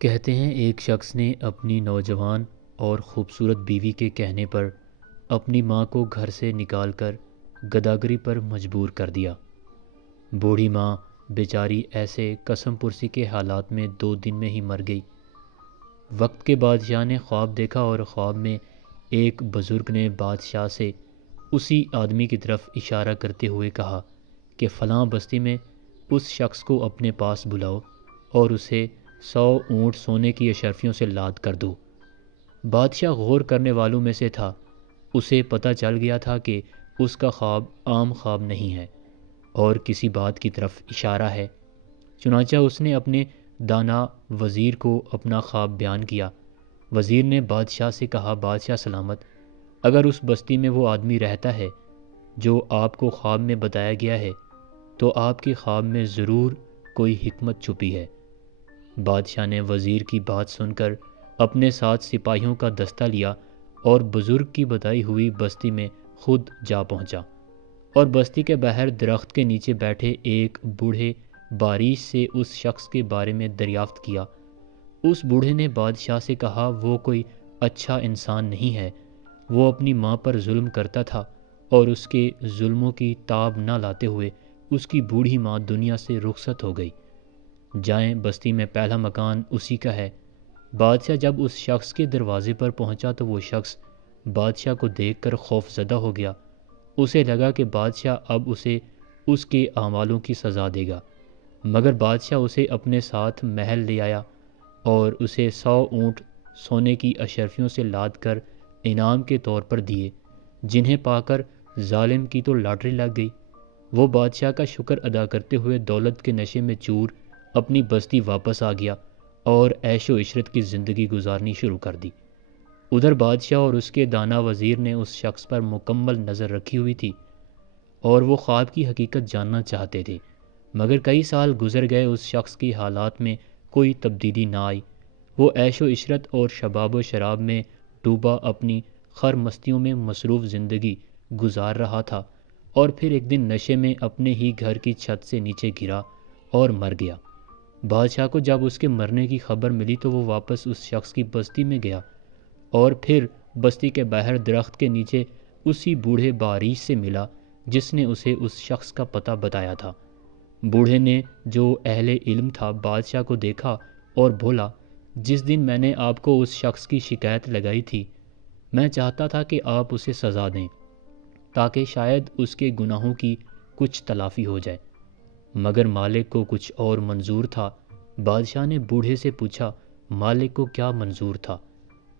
کہتے ہیں ایک شخص نے اپنی نوجوان اور خوبصورت بیوی کے کہنے پر اپنی ماں کو گھر سے نکال کر گداگری پر مجبور کر دیا۔ بوڑھی ماں بیچاری ایسے قسم پرسی کے حالات میں 2 دن میں ہی مر گئی۔ وقت کے بادشاہ نے خواب دیکھا اور خواب میں ایک بزرگ نے بادشاہ سے اسی آدمی کی طرف اشارہ کرتے ہوئے کہا کہ فلاں بستی میں اس شخص کو اپنے پاس بلاؤ اور اسے 100 اونٹ سونے کی اشرفیوں سے لاد کر دو۔ بادشاہ غور کرنے والوں میں سے تھا۔ اسے پتہ چل گیا تھا کہ اس کا خواب عام خواب نہیں ہے اور کسی بات کی طرف اشارہ ہے۔ چنانچہ اس نے اپنے دانا وزیر کو اپنا خواب بیان کیا۔ وزیر نے بادشاہ سے کہا، بادشاہ سلامت، اگر اس بستی میں وہ آدمی رہتا ہے جو آپ کو خواب میں بتایا گیا ہے تو آپ کے خواب میں ضرور کوئی حکمت چھپی ہے۔ بادشاہ نے وزیر کی بات سن کر اپنے ساتھ سپاہیوں کا دستہ لیا اور بزرگ کی بتائی ہوئی بستی میں خود جا پہنچا، اور بستی کے باہر درخت کے نیچے بیٹھے ایک بوڑھے باریش سے اس شخص کے بارے میں دریافت کیا۔ اس بوڑھے نے بادشاہ سے کہا، وہ کوئی اچھا انسان نہیں ہے، وہ اپنی ماں پر ظلم کرتا تھا اور اس کے ظلموں کی تاب نہ لاتے ہوئے اس کی بوڑھی ماں دنیا سے رخصت ہو گئی۔ جائیں، بستی میں پہلا مکان اسی کا ہے۔ بادشاہ جب اس شخص کے دروازے پر پہنچا تو وہ شخص بادشاہ کو دیکھ کر خوف زدہ ہو گیا۔ اسے لگا کہ بادشاہ اب اسے اس کے اعمالوں کی سزا دے گا، مگر بادشاہ اسے اپنے ساتھ محل لے آیا اور اسے 100 اونٹ سونے کی اشرفیوں سے لاد کر انعام کے طور پر دیے، جنہیں پا کر ظالم کی تو لاٹری لگ گئی۔ وہ بادشاہ کا شکر ادا کرتے ہوئے دولت کے نشے میں چور اپنی بستی واپس آ گیا اور عیش و عشرت کی زندگی گزارنی شروع کر دی۔ ادھر بادشاہ اور اس کے دانا وزیر نے اس شخص پر مکمل نظر رکھی ہوئی تھی اور وہ خواب کی حقیقت جاننا چاہتے تھے، مگر کئی سال گزر گئے، اس شخص کی حالات میں کوئی تبدیلی نہ آئی۔ وہ عیش و عشرت اور شباب و شراب میں ڈوبا اپنی خر مستیوں میں مصروف زندگی گزار رہا تھا، اور پھر ایک دن نشے میں اپنے ہی گھر کی چھت سے نیچے گرا اور مر گیا۔ بادشاہ کو جب اس کے مرنے کی خبر ملی تو وہ واپس اس شخص کی بستی میں گیا اور پھر بستی کے باہر درخت کے نیچے اسی بوڑھے باریش سے ملا جس نے اسے اس شخص کا پتہ بتایا تھا۔ بوڑھے نے، جو اہل علم تھا، بادشاہ کو دیکھا اور بولا، جس دن میں نے آپ کو اس شخص کی شکایت لگائی تھی، میں چاہتا تھا کہ آپ اسے سزا دیں تاکہ شاید اس کے گناہوں کی کچھ تلافی ہو جائے، مگر مالک کو کچھ اور منظور تھا۔ بادشاہ نے بوڑھے سے پوچھا، مالک کو کیا منظور تھا؟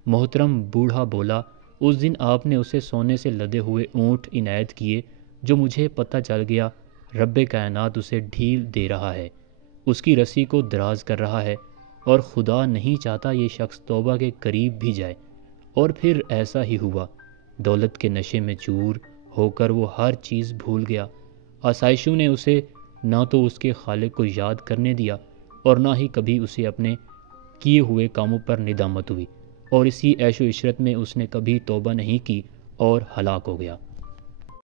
محترم بوڑھا بولا، اس دن آپ نے اسے سونے سے لدے ہوئے اونٹ عنایت کیے، جو مجھے پتہ چل گیا رب کائنات اسے ڈھیل دے رہا ہے، اس کی رسی کو دراز کر رہا ہے، اور خدا نہیں چاہتا یہ شخص توبہ کے قریب بھی جائے۔ اور پھر ایسا ہی ہوا۔ دولت کے نشے میں چور ہو کر وہ ہر چیز بھول گیا۔ آسائشوں نے اسے نہ تو اس کے خالق کو یاد کرنے دیا اور نہ ہی کبھی اسے اپنے کیے ہوئے کاموں پر ندامت ہوئی، اور اسی عیش و عشرت میں اس نے کبھی توبہ نہیں کی اور ہلاک ہو گیا۔